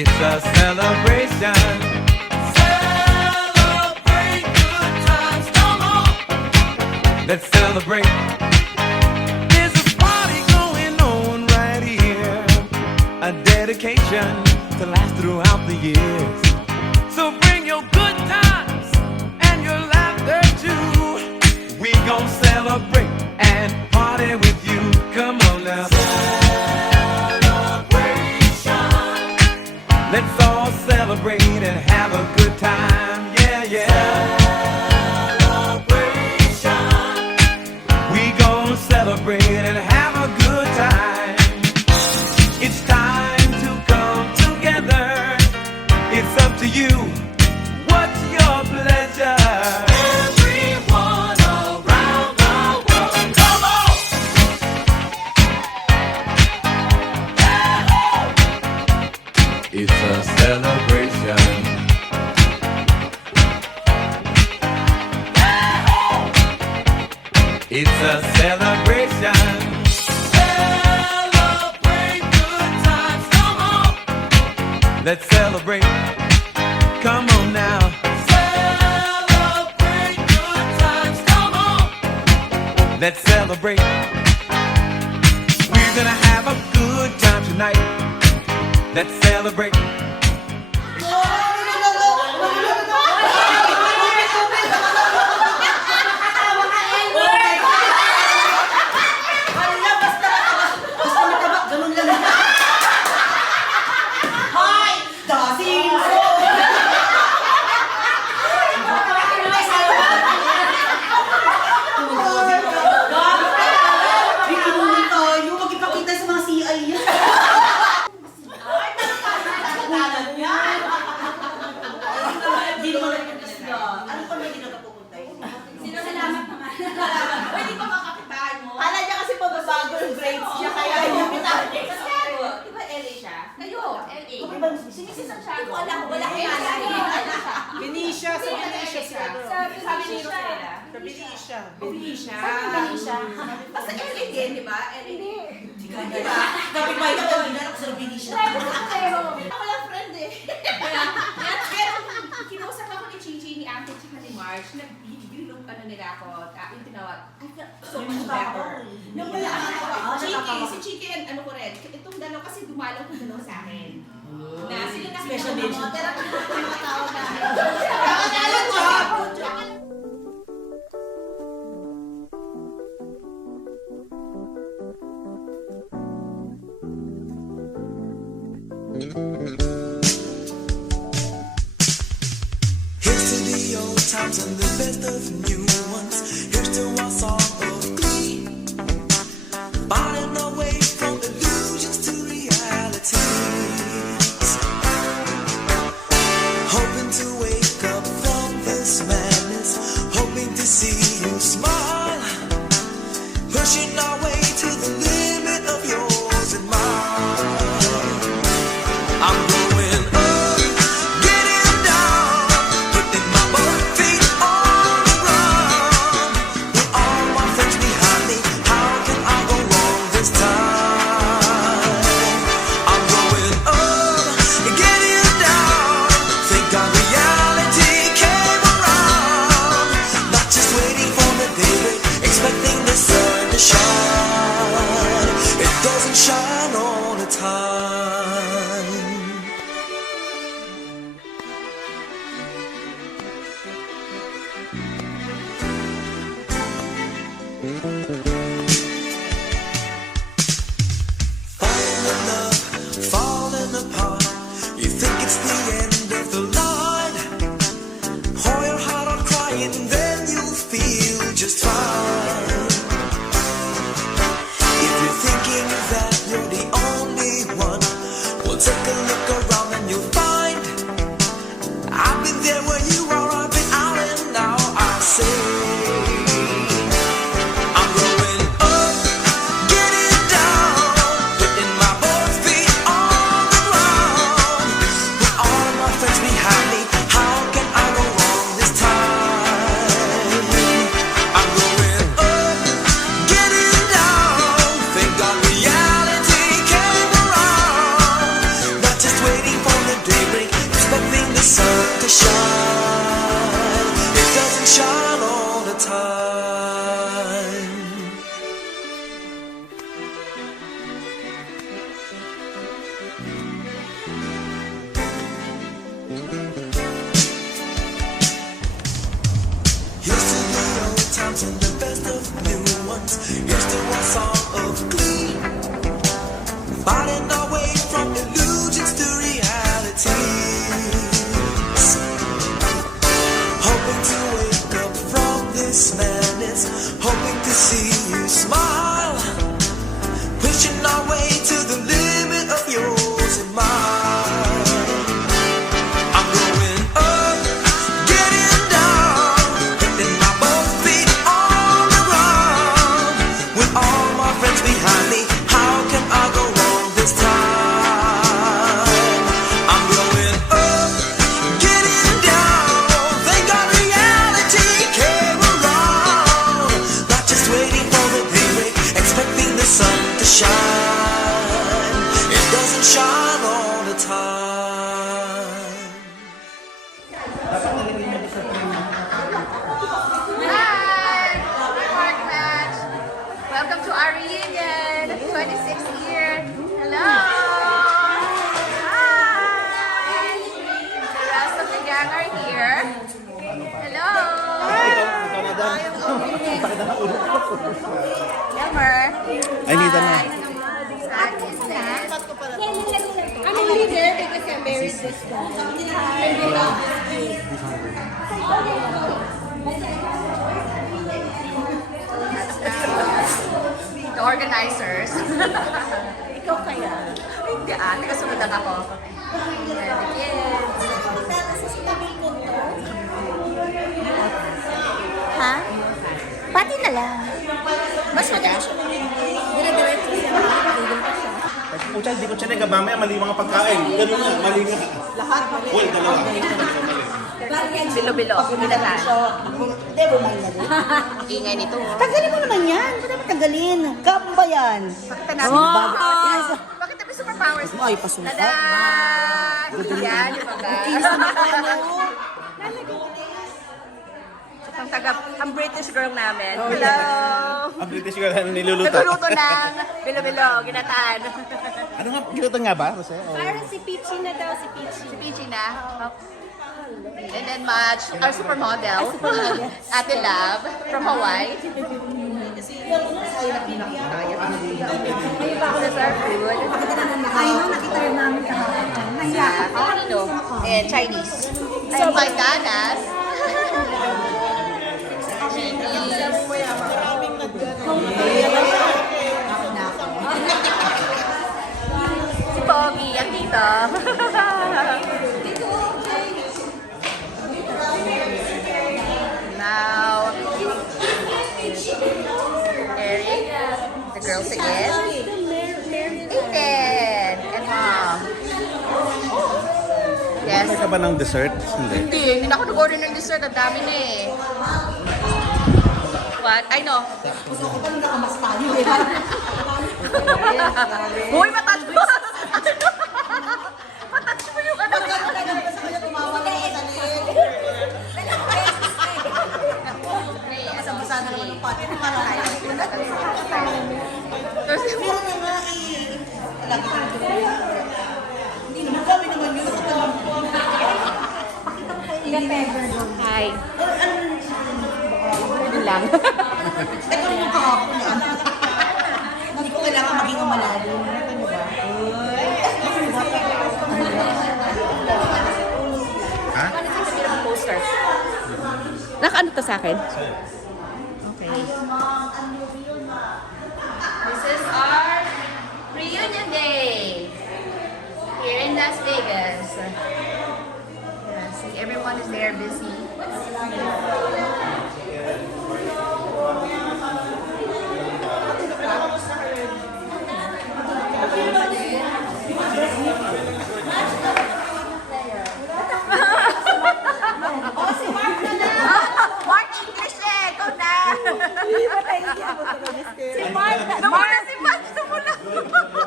It's a celebration. Celebrate good times, come on. Let's celebrate. There's a party going on right here, a dedication to last throughout the years. So bring your good times and your laughter too. We gon' celebrate and party with you. Come on now. Let's all celebrate and have a good time, yeah, yeah. Celebration. We gon' celebrate and have a good time. It's time to come together. It's up to you. What's your pleasure? Everyone around the world, come on! It's a celebration. It's a celebration. Celebrate good times, come on. Let's celebrate. Come on now. Celebrate good times, come on. Let's celebrate. We're gonna have a good time tonight. Let's celebrate. Benicia, sa Benicia siya. Sabi ni Rosella. Sa Benicia. Benicia. Basta LA din, di ba? LA. Di ba? Kapit ba ito? Hindi na ako sa Benicia. Ako lang friend eh. Pero kinausap ako ni Chichi, ni Ate, tsaka ni Marge, nag-bilog nila ako. Yung tinawag, I felt so much better. Nung wala si Chiki and ano ko rin, itong dalaw kasi dumalaw kong dalaw sa akin. Na sila na Special mention. therapy yung mga tao na. Here's to the old times and the best of new ones. Here's to our song of glee, burning away from illusions to realities, hoping to wake up from this madness, hoping to see you smile, pushing our way to the limit of yours and mine. I'm going up, getting down, putting my both feet on the ground. With all my friends behind me, how can I go wrong this time? I'm going up, getting down, thank God reality came around. Not just waiting for the daybreak, expecting the sun to shine. It doesn't shine all the time. Falling in love, falling apart. You think it's the end of the line. Pour your heart out crying, then you'll feel just fine. If you're thinking that you're the only one, well, take a look around and you'll find I've been there where you are, I've been out and now I say I'm going up, getting down, putting my both feet on the ground. With all my friends behind me, how can I go wrong this time? Here's to the old times and the best of new ones. Here's to our song of glee. Fighting our way from illusions to realities. Hoping to wake up from this madness. Hoping to see you smile. Pushing our way to the limit of yours and mine. I'm going up, getting down, hitting my both feet on the ground. With all my friends behind me, how can I go wrong this time? I'm going up, getting down. Thank God reality came around. Not just waiting for the daybreak, expecting the sun to shine. It doesn't shine all the time. Hi! Park Match! Welcome to our reunion! 26th year! Hello! Hi! The rest of the gang are here. Hello! Yummer! Ay, Nita na. Sad is next. I'm a leader because I married this guy. The organizers. Ikaw kaya? Hindi taga sunod lang ako. And the kids. Ha? Pati na lang. Mas maganda siya ng dire-diretso siya. Pucha, hindi ko siya nagabamaya, mali mga pagkain. Ganun nga, mali nga. Lahat mali. Well, dalawa. Bilo-bilo. Binatan. Hindi, bumalik na din. Ingay nito. Tanggalin mo naman yan. Ba't naman tanggalin? Kapa ba yan? Pakita namin. Bakit namin superpowers mo? Ay, pasuka. Tada! Yan, yung mga. Ang British girl namin. Hello! Ang British girl namin niluluto. Nagluluto ng bilo-bilo, ginataan. Ano nga, ginutan nga ba, Jose? O- Parang si Peachy na daw, si Peachy. Si Peachy na. And then Match, our supermodel, Ate Love, from Hawaii. This is our food. Ay, no, nakita rin namin kahapon. Yeah, Filipino and Chinese. And my ganas. Si Pogi, ang tito. Now, Eric, the girls again. Ethan and Mom. Yes. Order ka ba ng dessert? Hindi. Hindi na ako nag-order ng dessert. Ang dami na eh. What? I know. Gusto ko pa nung nakamas tayo eh. Hoy, matouch mo! Matouch mo yung ano. Sa kanya tumawa na ako sa liit. Sa masana naman yung Pati naman ako. There's Meron na nga eh. Lagi ko nito. Hindi naman kami naman yun. Hi. Yun lang. Ito rin yung kahapon eh. Hindi ko kailangan maging malalim. Ano ba? Ha? Poster. Naka-ano to sa akin? Okay. This is our reunion day here in Las Vegas. Yeah, see, everyone is there busy. Mark English eh! Ikaw na! Si Mark! Nawala si Mark! Sumula!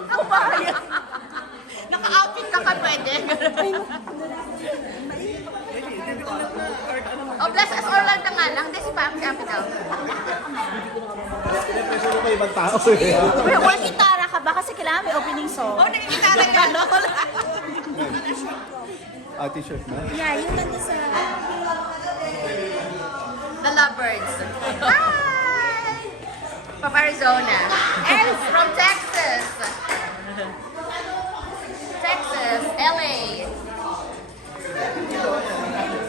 Kumaya! Naka-outfit ka ka pwede. Oh, bless us all lang na nga lang. Hindi si Pam Capital. Pinapreso mo pa ibang tao eh. May gitara ka ba? Kasi kailangan may opening song. Oh, nagkikitara ka. Ah, t-shirt na. Yeah, yung nandun sa... The lovebirds. Hi! From Arizona. And from Texas. Texas, LA.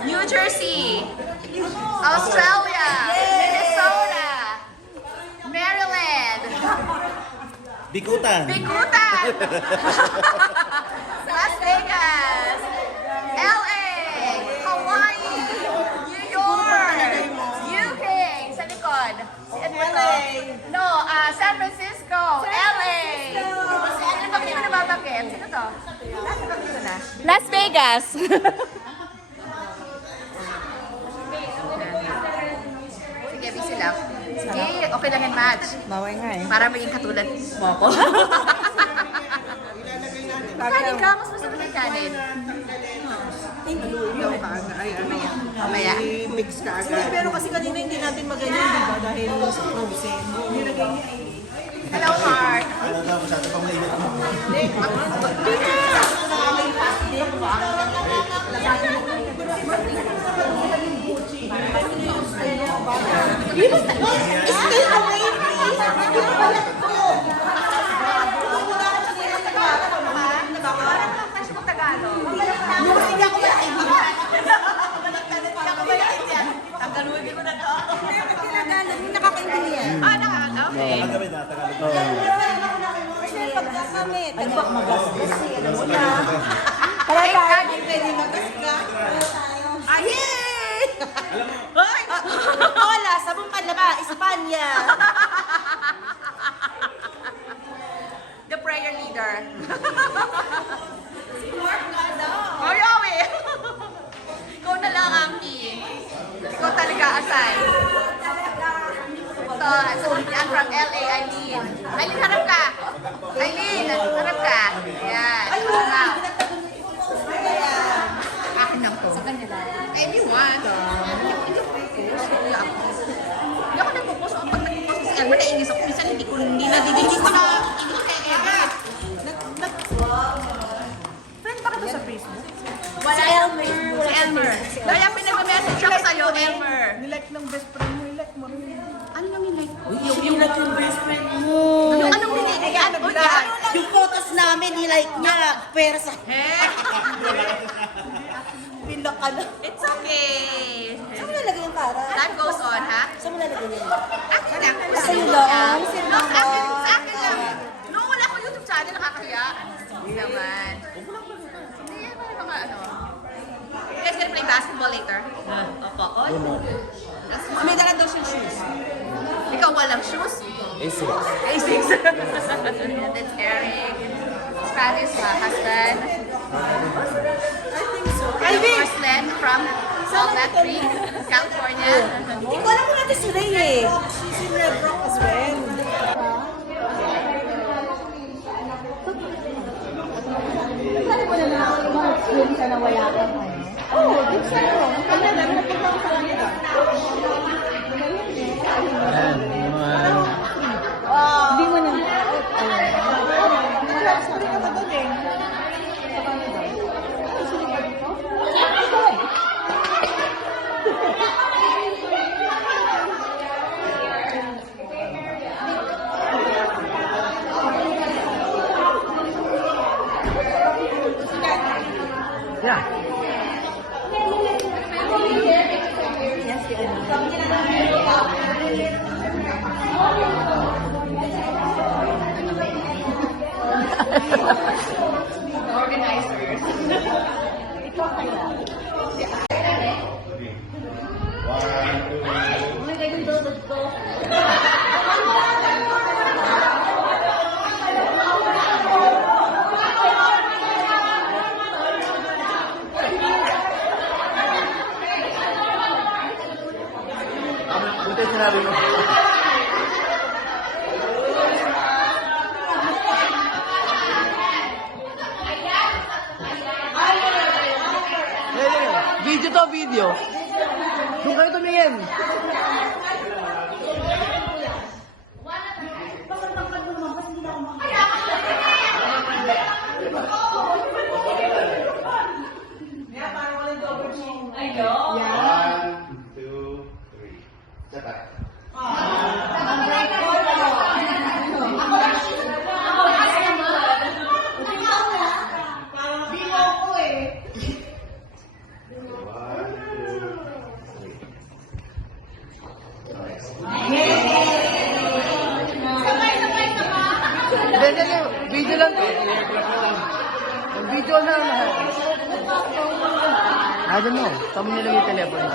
New Jersey. Australia. Minnesota. Maryland. Bikutan. Bikutan. Las Vegas. LA. Hawaii. New York. UK. Sa likod. Ano ba to? No, San Francisco. LA. Ano ba kami nababagit? Sino to? Las Vegas. Sige, busy lang. Sige, okay lang yung match. Bawal nga eh. Para maging katulad mo ako. Kanin ka, mas masarap yung kanin. Mamaya. Mix ka agad. Pero kasi kanina hindi natin maganyan, di ba? Dahil sa frozen. Nilagay niya eh. Hello, Mark. Ano daw, masyado pang mainit mo. Stay away please! Yung balat ko! Kasi mo Tagalog. Hindi ako malakit. Tanggaluin ko na to. Hindi nakakaintindihan. Okay. Kagabi na, Tagalog. Kasi pagka kami, tagbak magastos eh. Alam mo na. Ay, Hindi pwede magastos. Ayay! Hola, sabong panlaba, Espanya! The prayer leader. Ay, awi. Ikaw na lang, Ampi. Ikaw talaga, asay. So, yan from LA, Eileen. Eileen, harap ka. Eileen, harap ka. Ayan. Now. Akin lang to. Sa kanila. Anyone. Hindi ako nagpo-post. Pag nagpo-post si Elmer, naiingis ako. Minsan hindi ko na edit. Friend ba ka to sa Facebook? Si Elmer. Si Elmer. Kaya pinag-message ako sa'yo, Elmer. Nilike ng best friend mo, ilike mo rin. Ano yung nilike ko? Yung like yung best friend mo. Yung anong nilike? Ano ba? Yung photos namin, nilike niya. Pero sa Eh, pilak ka na. it's okay. Saan mo nalagay yung para? Life goes on, ha? Saan mo nalagay yun? Akin lang. Sa iyo lang? No, sa akin lang. No, wala akong YouTube channel, nakakahiya. Hindi naman. Hindi yan, wala mga ano. You guys gonna play basketball later? Opo. May dala daw siyang shoes. Ikaw walang shoes? A6. A6. That's Eric. Spanish husband. I think so. Porcelain from Walnut Creek, California. Hindi ko alam kung natin si Ray eh. She's in Red Rock as well. Sabi ko na na ako yung mga swim sa nawala ka. Oo, dito sa ano. Kanya lang, nagpunta ko sa kanila. Hindi mo na. Sabi ka ba doon eh? Buti sinabi mo. Video to, video. Doon kayo tumingin. Hindi, video lang to. Video lang lahat. I don't know. Saan mo nilagay yung telepono?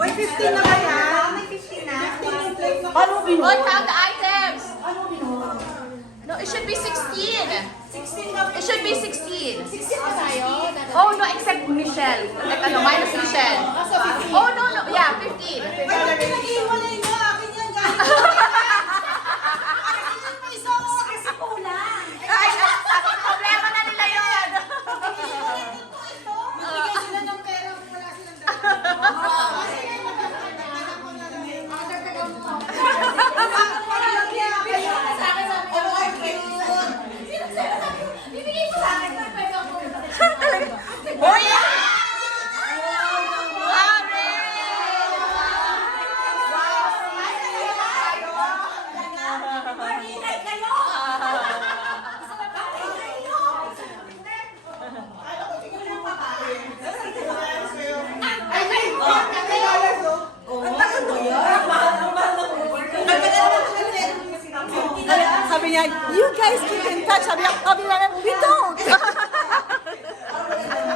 Uy, 15 na ba yan? May 15 na. Paano mo binuha? Boy, count the items. Paano mo binuha? No, it should be 16. 16 na. It should be 16. 16 na tayo? Oh, no, except Michelle. Like, ano, minus Michelle. Oh, no, no. Yeah, 15. Ay, ba't pinag-iwalay mo? Akin yan, guys. Akin yan po isa ko kasi kulang. Ay, problema na nila yun. Pinag-iwalay din po ito. Magbigay sila ng pera. Wala silang dalawa. Boy! Sabi niya, you guys keep in touch. Sabi niya, we don't.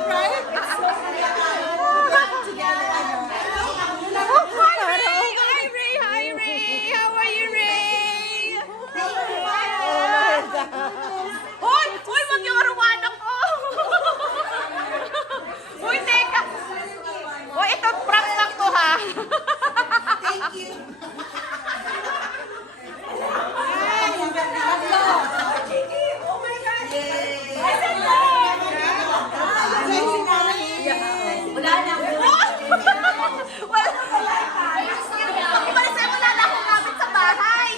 Right? Oh, hi, Ray. Hi, Ray. Hi, Ray. How are you, Ray? Hoy! Hoy, wag yung arawanan ko! Hoy, teka! Hoy, ito prank lang to, ha? Thank you. Oh my God! Yay! Wala na. Wala! Pag umalis ay wala na akong gamit sa bahay!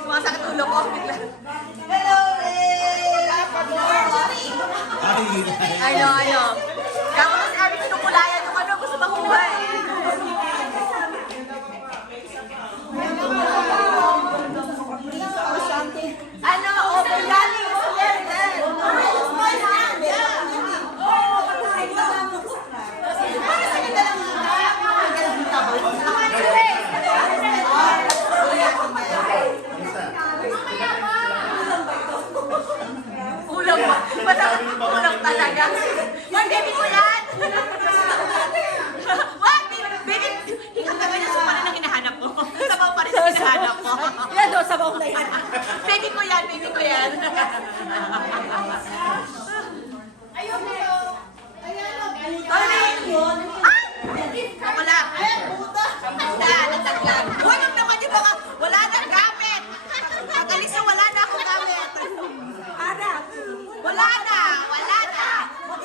Sumasakit ulo ko, bigla. Hello, Ray! Ano? Kaya ko si Ari pinukulayan yung ano, gusto makuha eh. Ano? Overlapping is level. Ulang ba? Ulang talaga. Yung baby ko yan! What? Baby, hikat na ganyan sa pa rin ang hinahanap mo. Sabaw pa rin ang hinahanap mo. Yan doon, sabaw na yan. Baby ko yan, baby ko yan. Ayun na yun. Ayan o, buta. Ay! Wala. Wala, nataglag. Huwag yung naman, di ba ka? Wala nang gamit. Magaling sa wala na akong gamit. Wala na.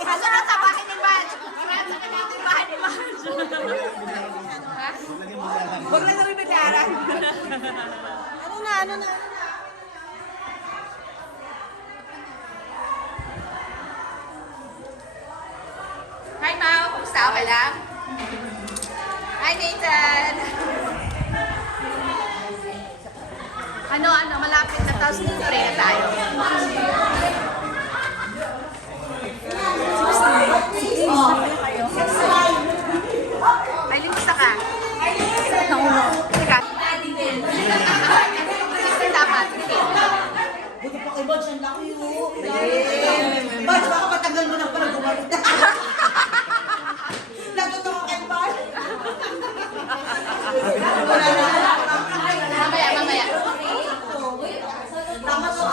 Kasunod sa bahay ni Madge. Kasunod sa bahay ni Madge. Ha? Huwag na namin maglaran. Ano na? Hi, Mau. Kumusta? Okay lang? Hi, Nathan. malapit na, tapos pray na tayo. Ay, limusta ka. Teka. Sister, dapat. Sige. Buti pa kay Bods, ang laki yun. Bods, baka matagal mo na pala gumalit. Natutuwa kay Bods. Mamaya. Tama to.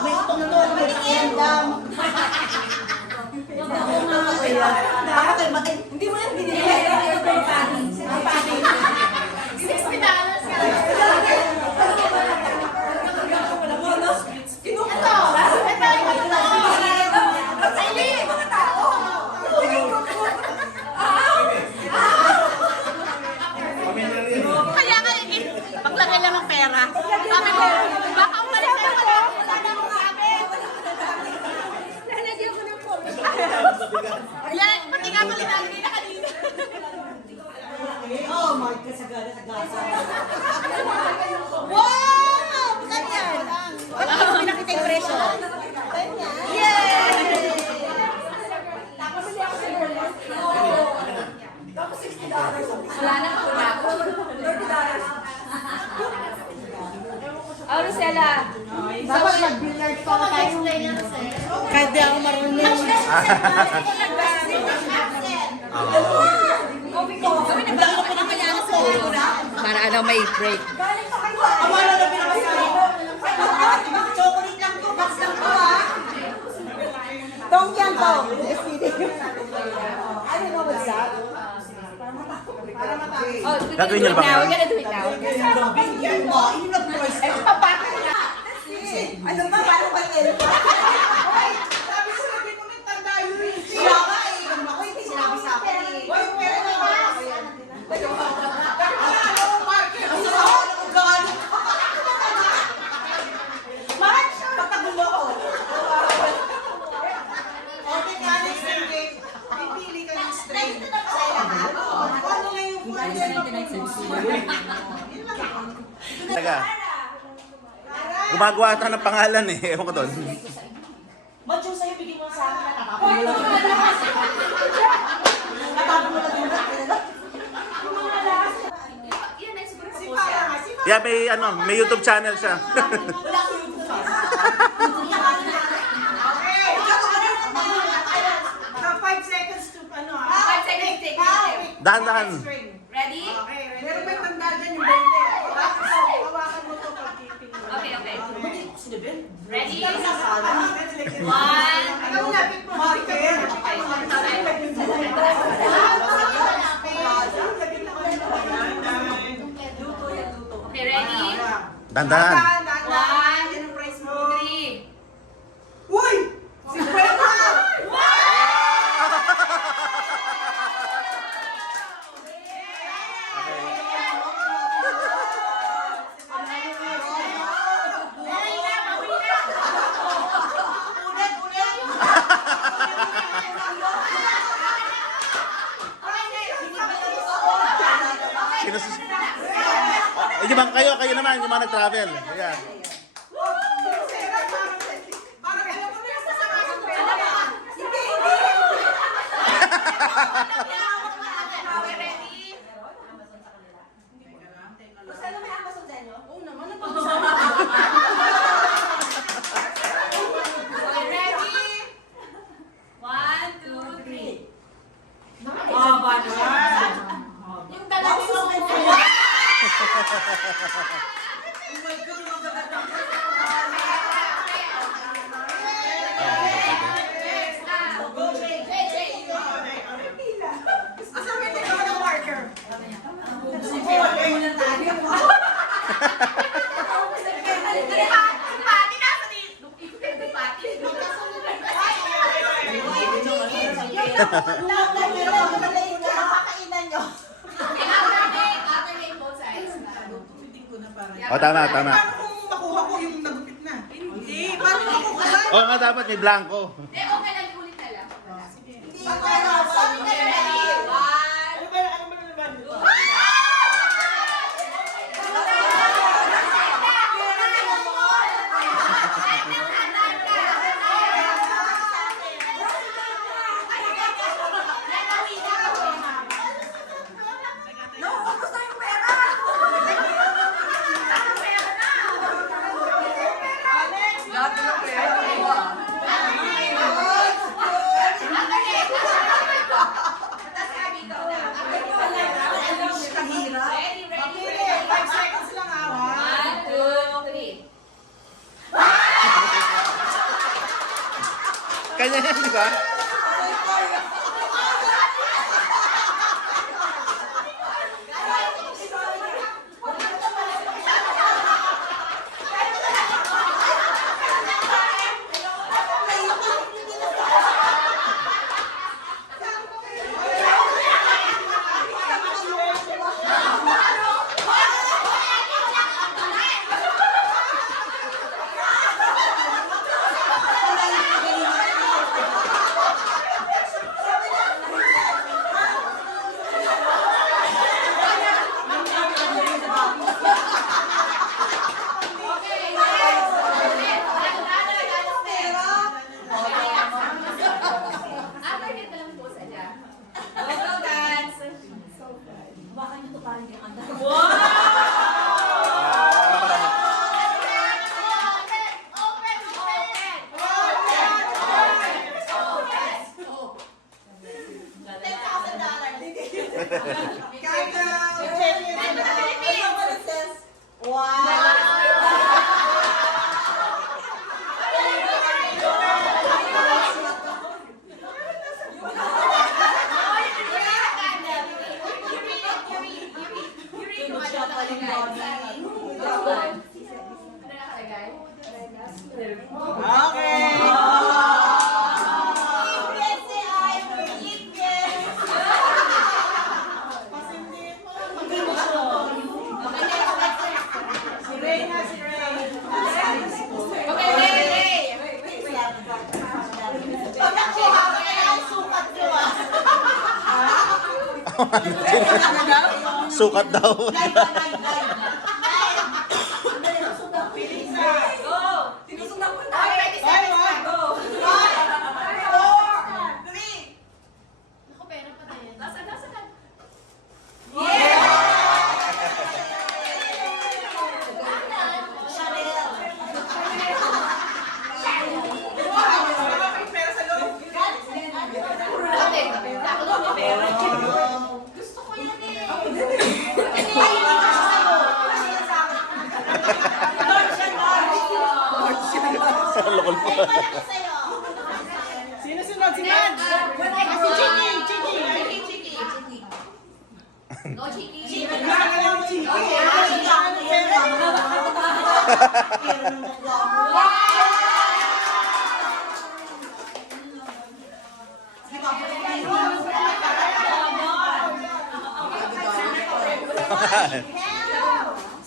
May tungtong, may endam. Baka kayo matay. Hindi mo yan binili. Ang pati. $60 ka. Kaya nga, paglagay lang ng pera. Sabi ko, baka umalis kayo wala. Lalagyan ko ng phone. Yan, pati nga pala nalagay na kanina. Oh my God, sagada. Wow! Ganyan. Wala ka pinakita yung presyo. Wala na pang bago. Oh, Rosella. Dapat mag-billiard pa tayo. Kahit di ako marunong. Hindi ako pinakayanan sa ulo na. Para ano, may break. Awala na pinakayanan ko. Chocolate lang to, box lang to ha. Tong yan, Tong. I don't know what's that. Oh, Gagawin niyo ba now. ngayon? We're gonna do it now. Yun mo, yun ang voice ko. Ano ba, paano ba yun? Sabi sa labi mo may tanda yun. Siya ka eh. Ako hindi sinabi sa akin eh. Uy, pwede na ba? Ang sarap ng ugali. March, pagkagulo ko. Okay, nga next time, pipili ka ng straight. Ano nga yung Teka. Gumagawa ata ng pangalan eh. Ewan ko doon. Ba't yung sa'yo, bigyan mo sa akin, natatapon mo lang yun. Natapon mo lang yun. Yan ay siguro pa Yeah, may YouTube channel siya. Wala ko yung From 5 seconds to ano 5 seconds, take it. Dahan-dahan. Ready? Meron ba yung tanda dyan yung 20? Hawakan mo to pag keeping mo. Okay. Ready? One. One. Ikaw lapit mo. Marker. Okay, ready? Dahan-dahan. One, Yan ang price mo. 3. Uy! Si Brenda! Hindi ba kayo naman, yung mga nag-travel. Yeah. O, tama. Paano kung makuha ko yung nagupit na? Hindi. Paano makukuha? O nga dapat may blanco. Okay lang, ulit na lang. Hindi. Ready? Ano ba naman? Kanya yan, di ba? Alternate na lang po sa dyan. Go, dance! Baka nyo to parang yung anda. Sukat daw. Lokal po. Sino sunod? Si Mads! Chiki! Go, Chiki!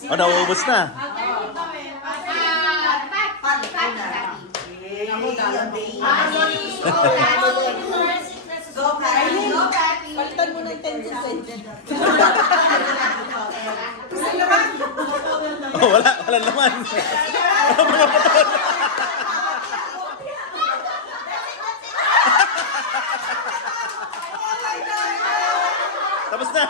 Oh, nauubos na. Palitan mo ng 10 cents. Oh, wala naman. Mga patol. Tapos na.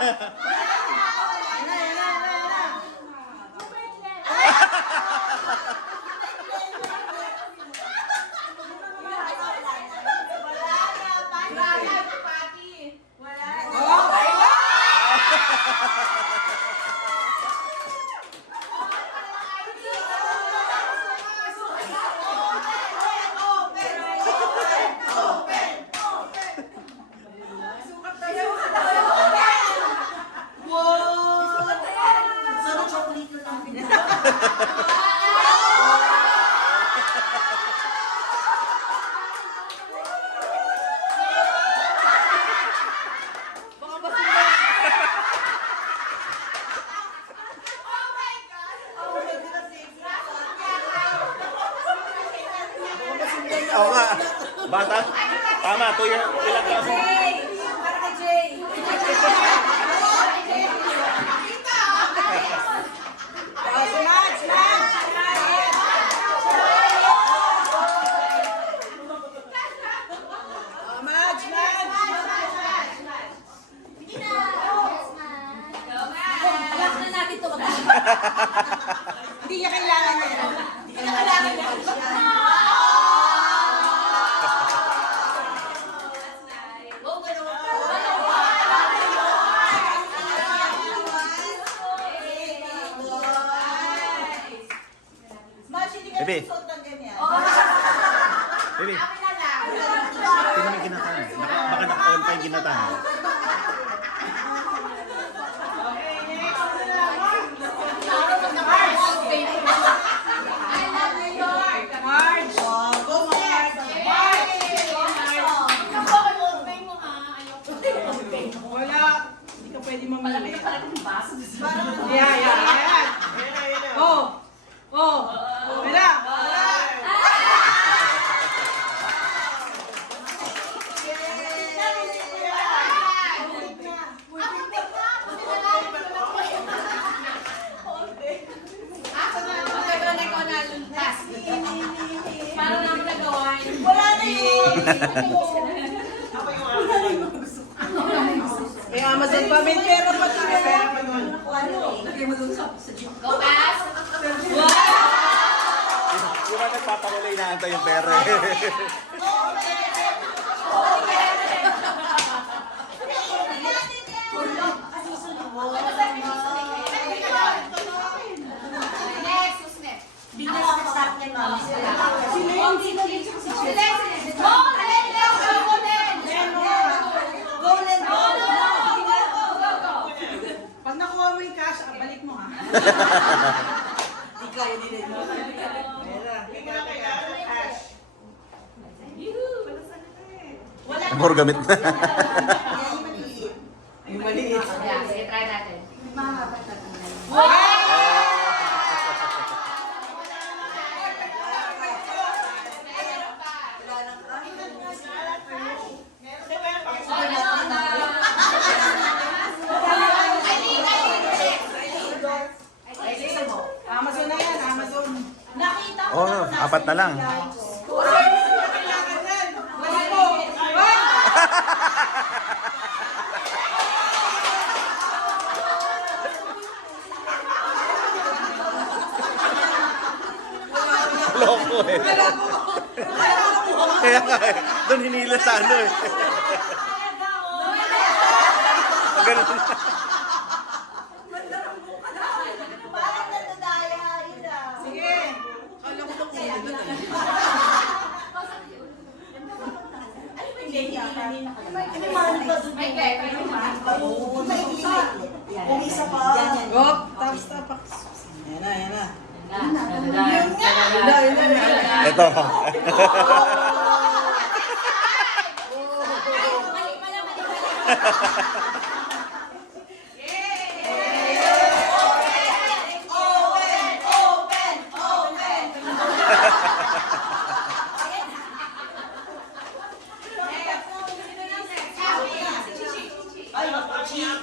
Oo nga. Bata. Tama, 2 years. Ilang taon? Para kay Jay. Hindi niya kailangan yan. Hindi niya kailangan yan. Baby. Suot ng ganyan. Baby. Akin na lang. Tingnan mo yung ginatahan. Baka naka-on pa yung ginatahan. Wala. Hindi ka pwede mamili. Yeah. Oh. Wala. Parang namin nagawa. Wala na yun. May Amazon pa. May pera pa tayo. Pera pa doon. Go, pass! Yung mga nagpapakulay inaantay yung pera eh. Next, who's next? Pag nakuha mo yung cash, balik mo ha. Di kaya din ito. More gamit na. Yung maliit. Yeah, sige, try natin. Amazon na yan, Amazon. Oh, 4 na lang. Loko eh. Kaya nga eh. Doon hinila sa ano eh. Ganun. Sige. Alam ko kung May bet, may Op, tapak. Yan na. Ito.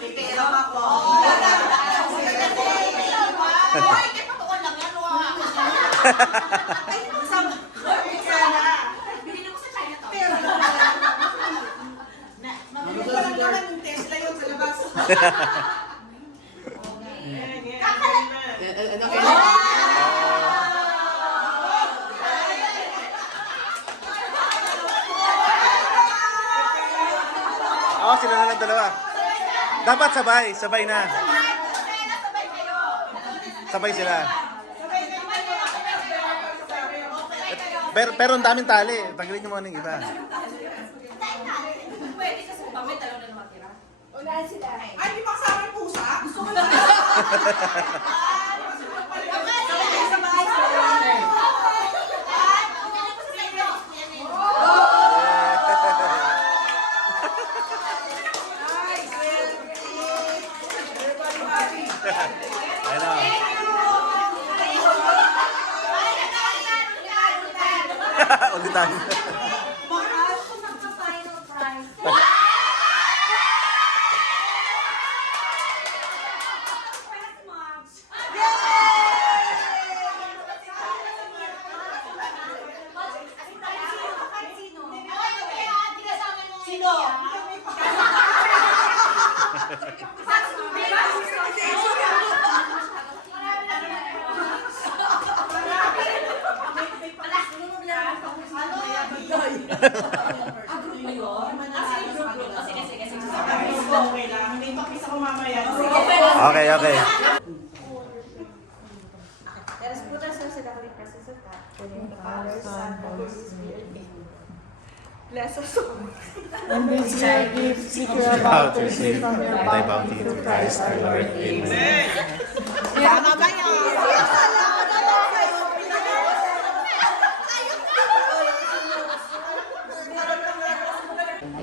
Pera pa ko. Bili mo sa Chinatown. Walang naman yung Tesla yun sa labas. Oo, sila na lang dalawa. Dapat sabay na. Sabay sila. Pero ang daming tali. Tanggalin niyo muna yung iba. Pwede kasi may dalawa na nakatira. Ay, di ba kasama yung pusa? Gusto ko na. Ayun na. Ulitan. Okay lang. May pakisa ko mamaya. Okay. Let us put ourselves in the holy presence of God. Less of soap. And this year, gives which you're about to receive from your Thy bounty bounty to Christ our Lord. Amen.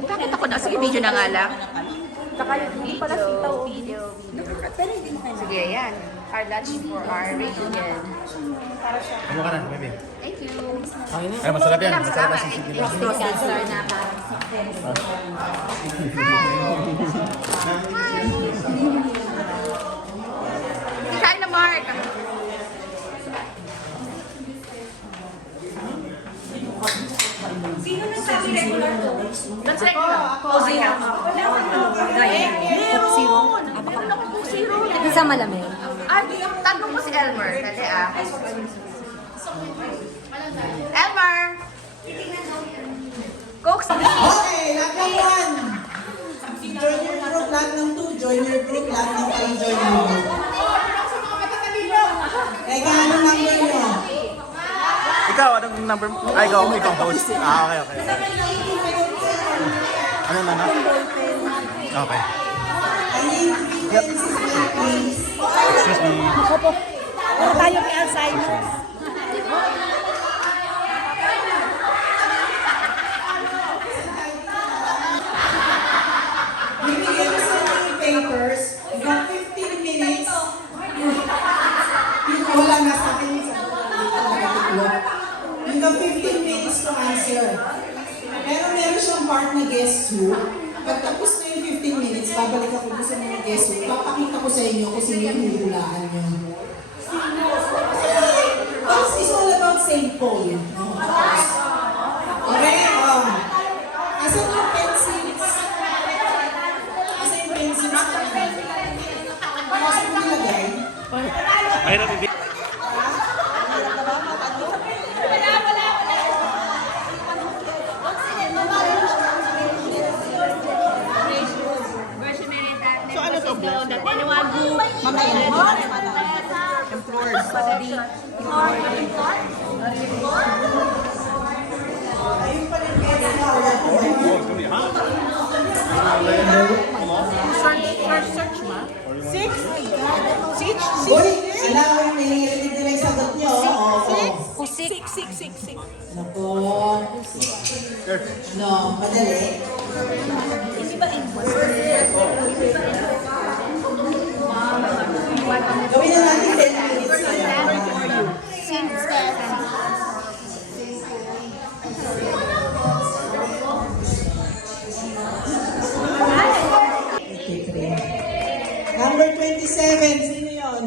Bakit ako na? Sige, video na nga lang. hindi pala sitaw. Sige, yan. Our lunch for our reunion. Ano ka na, baby? Thank you. Ay, masarap yan. Masarap Tama, ang sisig nila. roasted star na pa. Hi! Kain na, Mark! Sino nagsabi regular to? That's regular. Oh, I have. Meron ako po zero. Isa malamig. Ay, tanong mo si Elmer. Dali ah. Elmer! Coke sa Okay, lahat ng 1. Join your group, lahat ng 2. Join your group, lahat ng 3. Join your group. Teka, anong number nyo? Ikaw, anong number mo? Ay, ikaw host. Ah, okay, okay. Ano na? Okay. I need 3 pencils, please. Excuse me. Puro tayo may Alzheimer's. Bibigyan ko sa mga papers. You got 15 minutes. Wala na sa akin. You got 15 minutes to answer. Pero meron siyang part na guess who. Pag tapos na yung 15 minutes, babalik ako sa mga guess who. Papakita ko sa inyo kung sino yung huhulaan nyo. It's all about St. Paul. Okay? Asan yung pencils? Asan yung pencils? Asan yung nilagay? Ay, baby. So ano to, blow that anyone who Ayun pa rin pencil na wala ko. search ma? Six? Uy, kailangan may narinig nila yung sagot nyo. Six. Nako. No, madali. Gawin na natin 10 minutes kaya. Number 27, sino yun?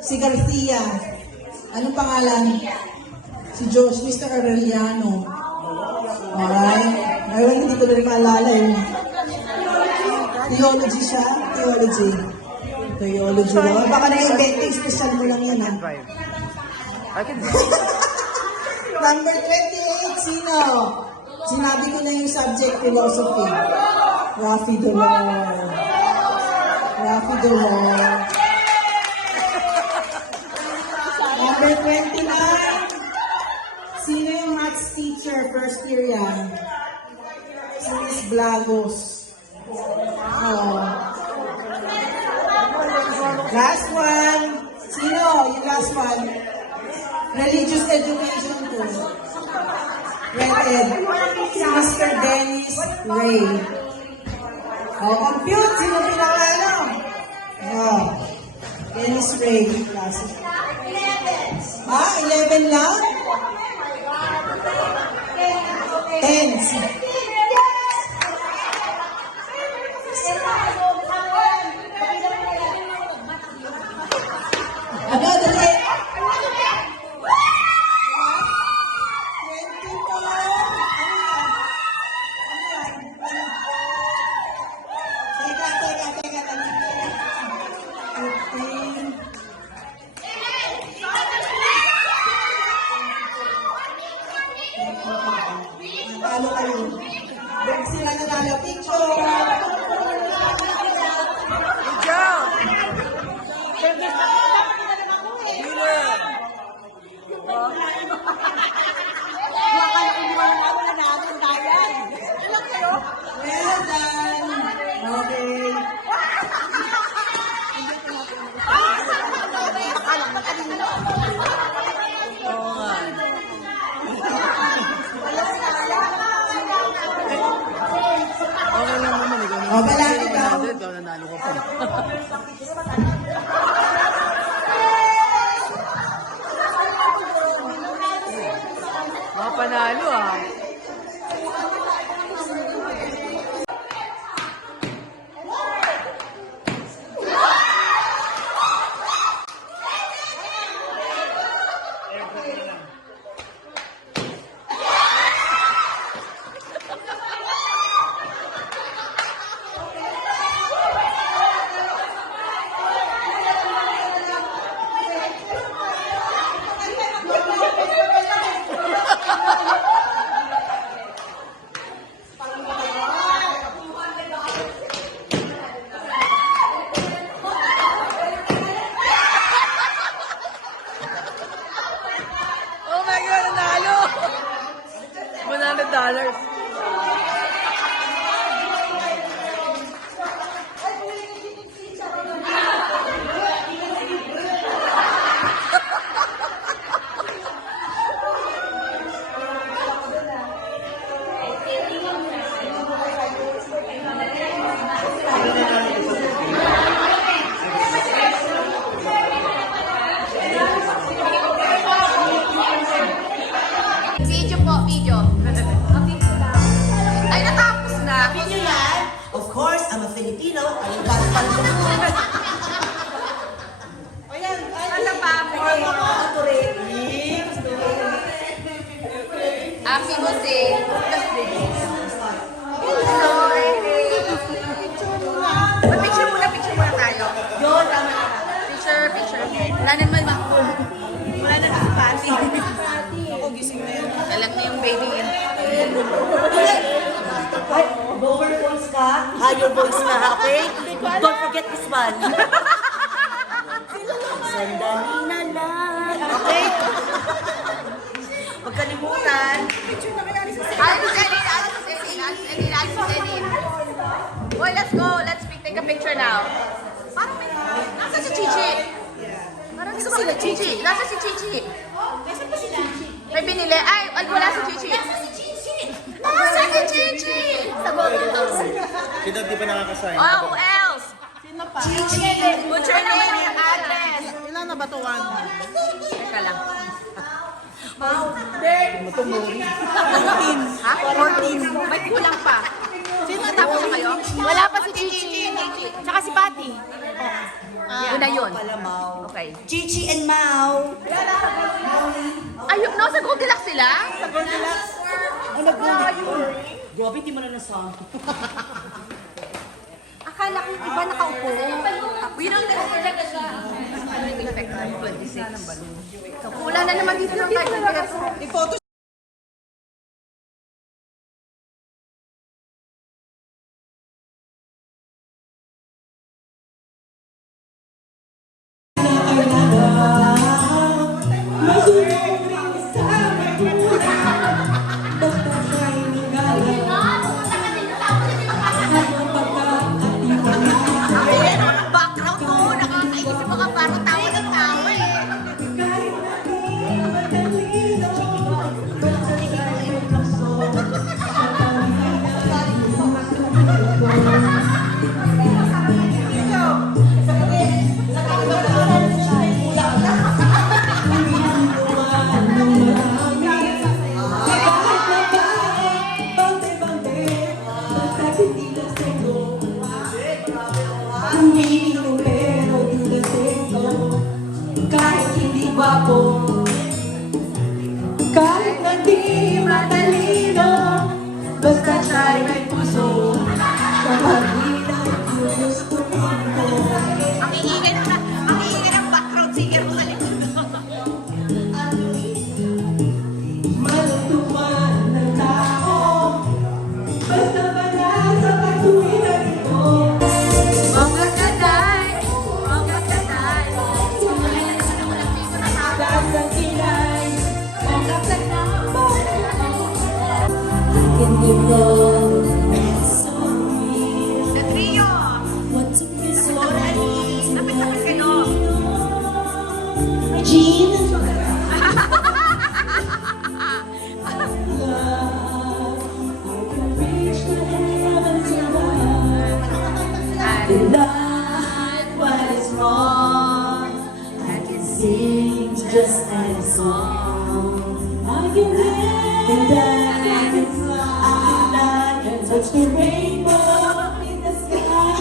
Si Garcia. Anong pangalan? Si Josh, Mr. Aureliano. Alright. Ayun, hindi ko na rin maalala yun. Theology siya? Theology. Theology lang. Baka na-inventing special mo lang yan, ha? Number 28, sino? Sinabi ko na yung subject, philosophy. Rafi Dolor. Rafi Dolor. Number 29, sino yung maths teacher, first year yan? Si Miss Blagos. Oh. Last one. Sino? Yung last one. Religious education to. Rated. Si Mr. Dennis Ray. Oh, compute. Sino pinakala? Oh. Dennis Ray. Klase. 11 lang? 10. Ano, dali. 15. Talo kayo. Sila natalo. Picture. Good job. Oo nga. Okay lang naman. Ikaw O, balaki ka. Ikaw nanalo ko pa. Mga panalo ah. Oh my God, nanalo! $100. Video po, video. Ay, natapos na. Video yan? Of course, I'm a Filipino. I'm gospel ko. Ano pa? Happy birthday. Picture muna tayo. Yun, tama na. Picture. Wala naman Wala na kasi party. Alam na yung baby yun. Ay, lower voice ka. Higher voice ka, okay? Don't forget this one. Sandali na lang. Okay? Huwag kalimutan. Alice Edin. Boy, let's go. Let's take a picture now. Parang may... Nasa si Chichi? Parang gusto ko si Chichi. Nasa si Chichi? May binili. Ay, wala si Chichi. Nasa si Chichi? Sa Golden House. Sino di pa nakakasign? Oh, who else? Chichi. What's your name and address? Ilan na ba ito? Teka lang. Ha? 14. May kulang pa. Sino natapos na kayo? Wala pa si Chichi. Tsaka si Patty. Yun na yun. Okay. Chichi and Mau. Ayun, no, sa Goldilocks sila? Sa Goldilocks. Ay, nag-Goldilocks. Grabe, di mo na nasama. Akala ko iba nakaupo. We don't expect siya. We don't expect 26. So, kulang na naman dito ng 5. Background mo, nakakaisip mga parang tawa ng tawa eh. Kahit hindi gwapo, kahit hindi matalino, basta siya'y may puso, kapag hinay gusto ko. Ang iingay ng background singer mo sa likod. Malutuan ng tao, basta wala sa pagtuwiran ito. Mga kaday. Dasang kilay, ang kasanama. The trio. Napit kayo. Jean. Denied what is wrong. I can sing just like a song. I can dance and dance, I can fly, I can touch the rainbow in the sky.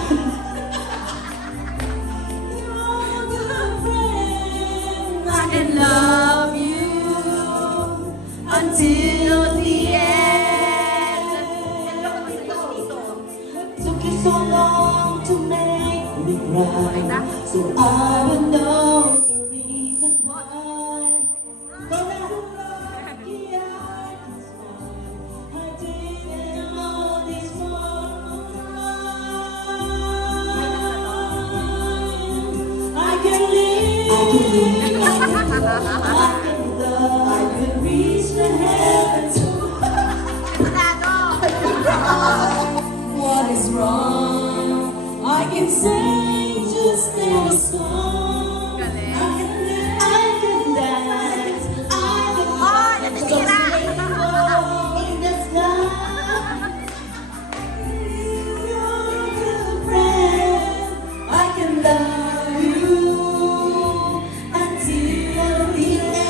You're the friend, I can love you until the end. Took you so long to make me cry, so I will know the reason why. But I'm lucky I can smile. I didn't know this was I can live, I can love, I can reach the heavens. What is wrong? I can sing just in a song. I can dance. I can touch the rainbow in the sky. You're a good friend. I can love you until the end.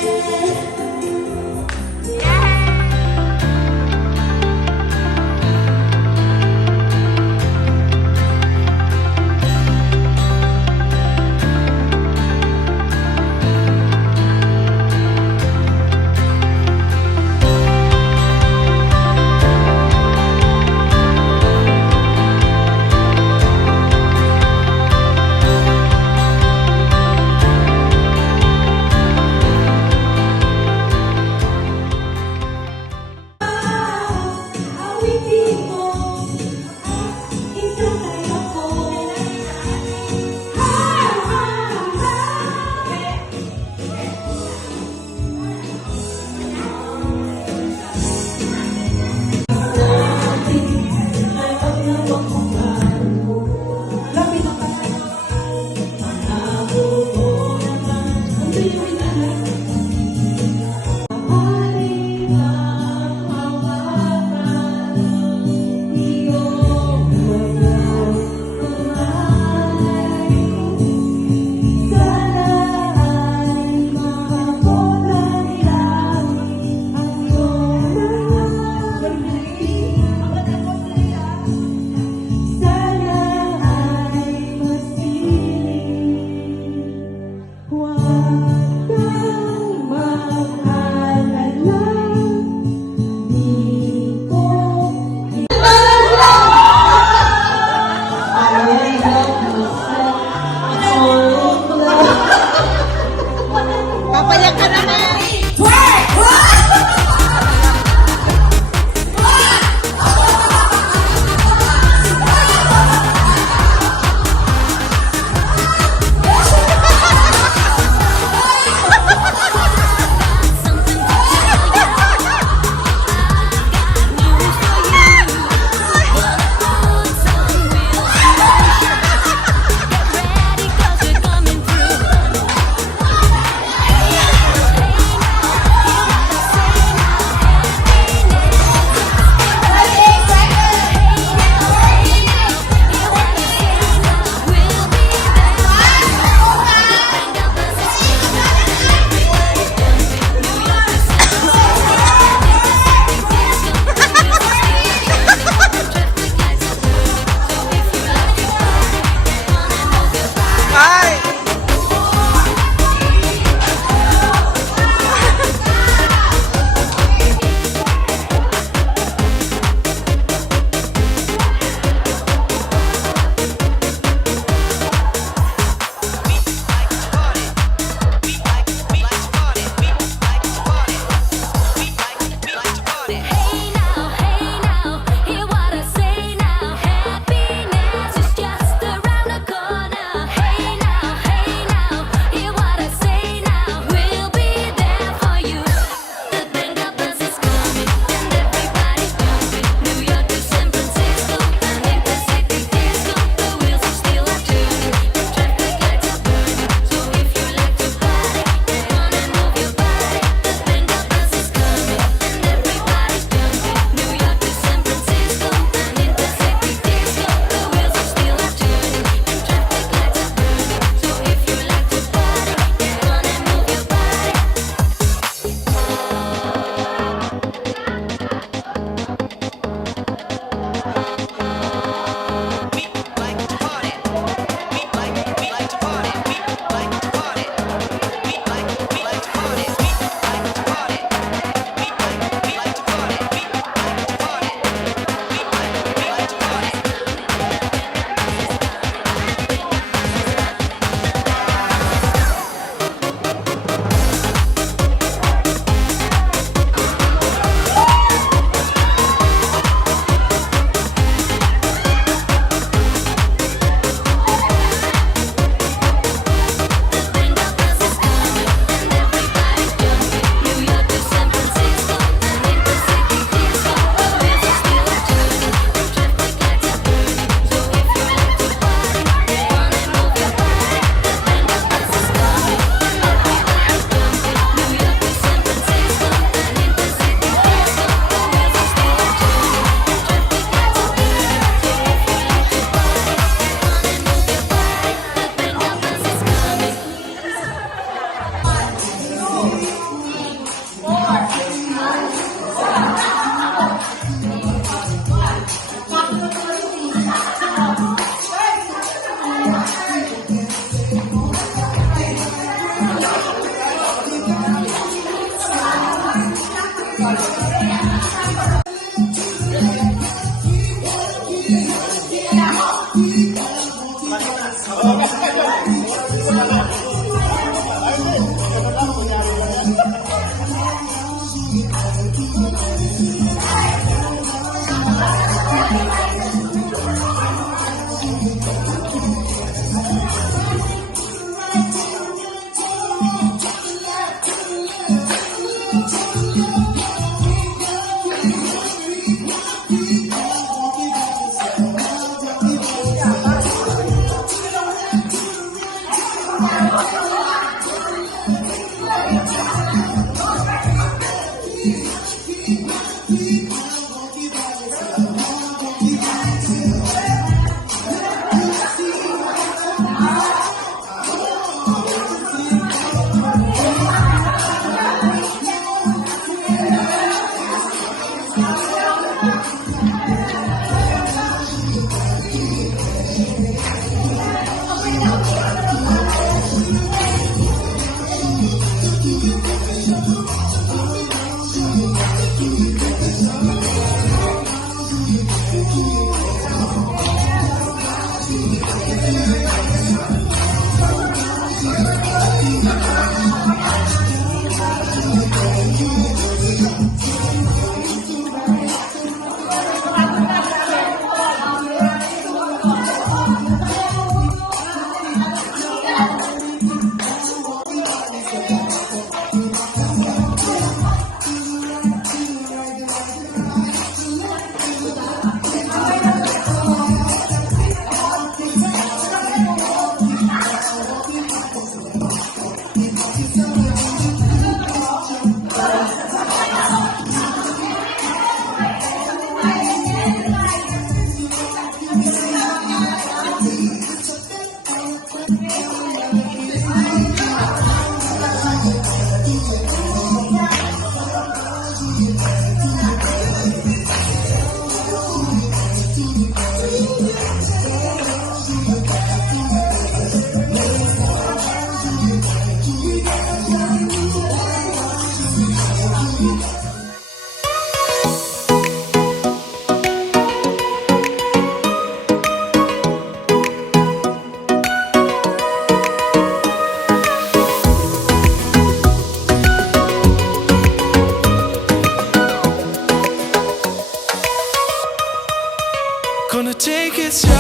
Gonna take it slow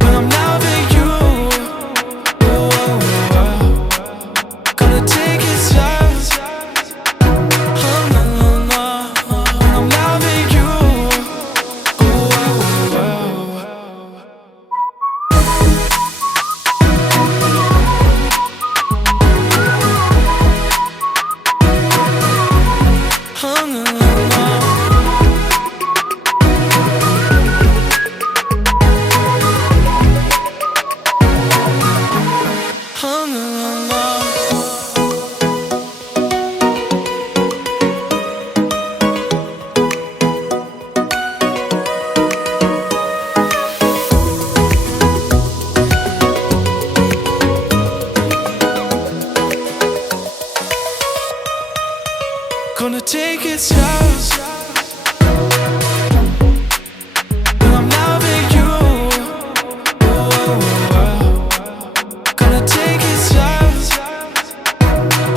when I'm loving you. Gonna take it slow. No, no, no. When I'm loving you. No, no, no. Gonna take it slow when I'm loving you. Gonna take it slow.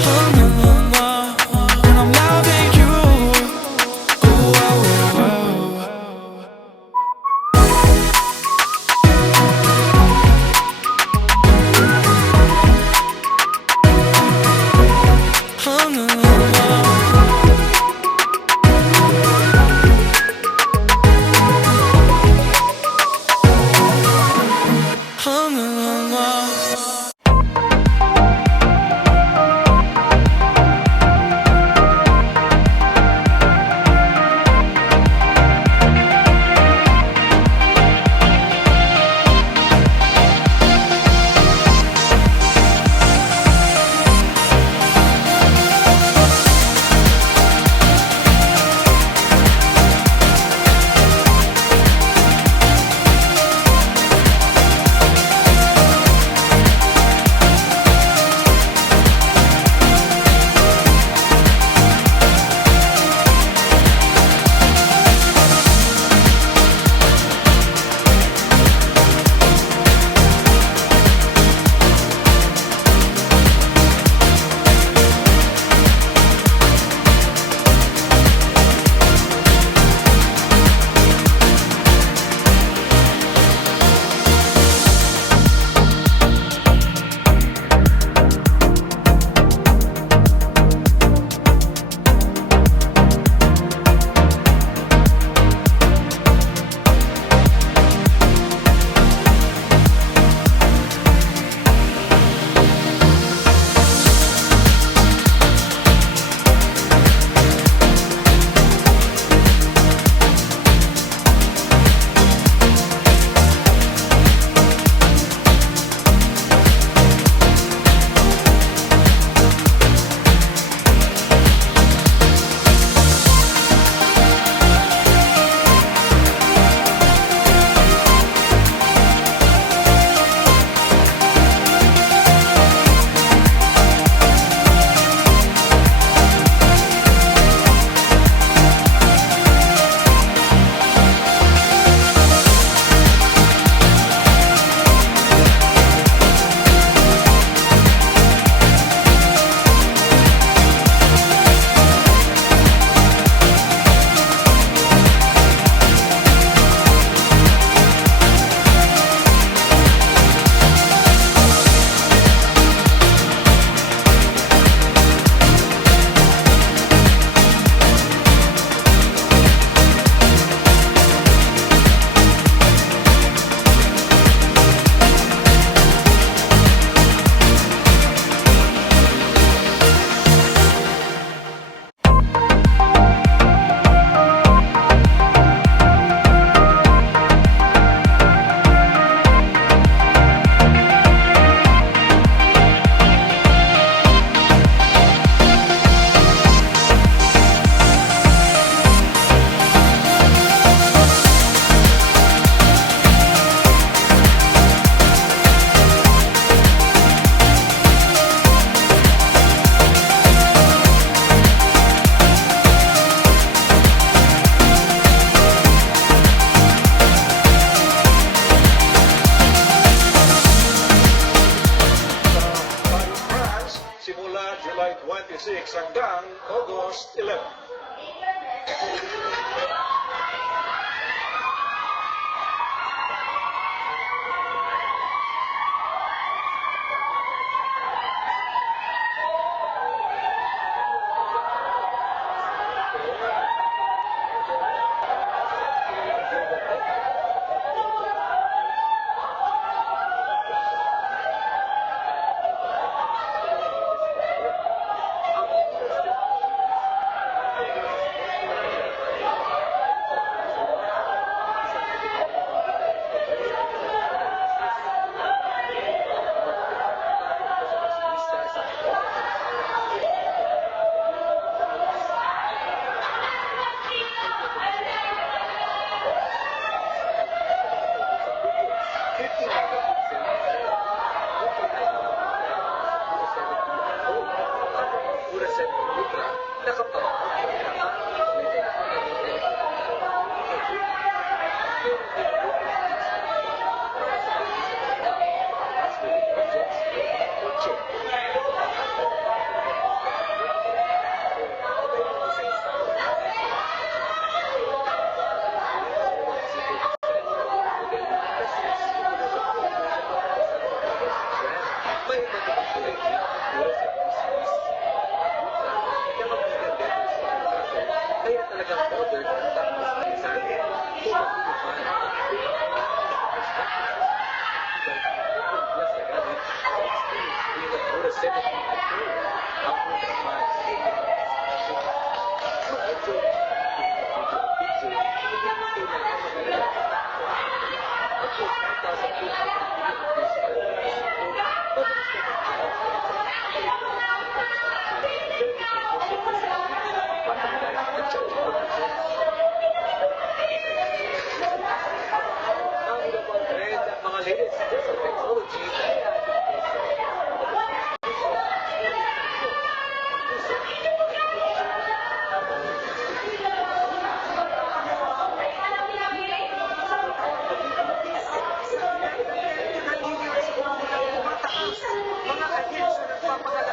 No, no, no. When I'm loving you. No, no, no. July 26 hanggang August 11. Kaya talagang order ng tapos sa akin. Mga latest technology. Mga ahensya ng papakala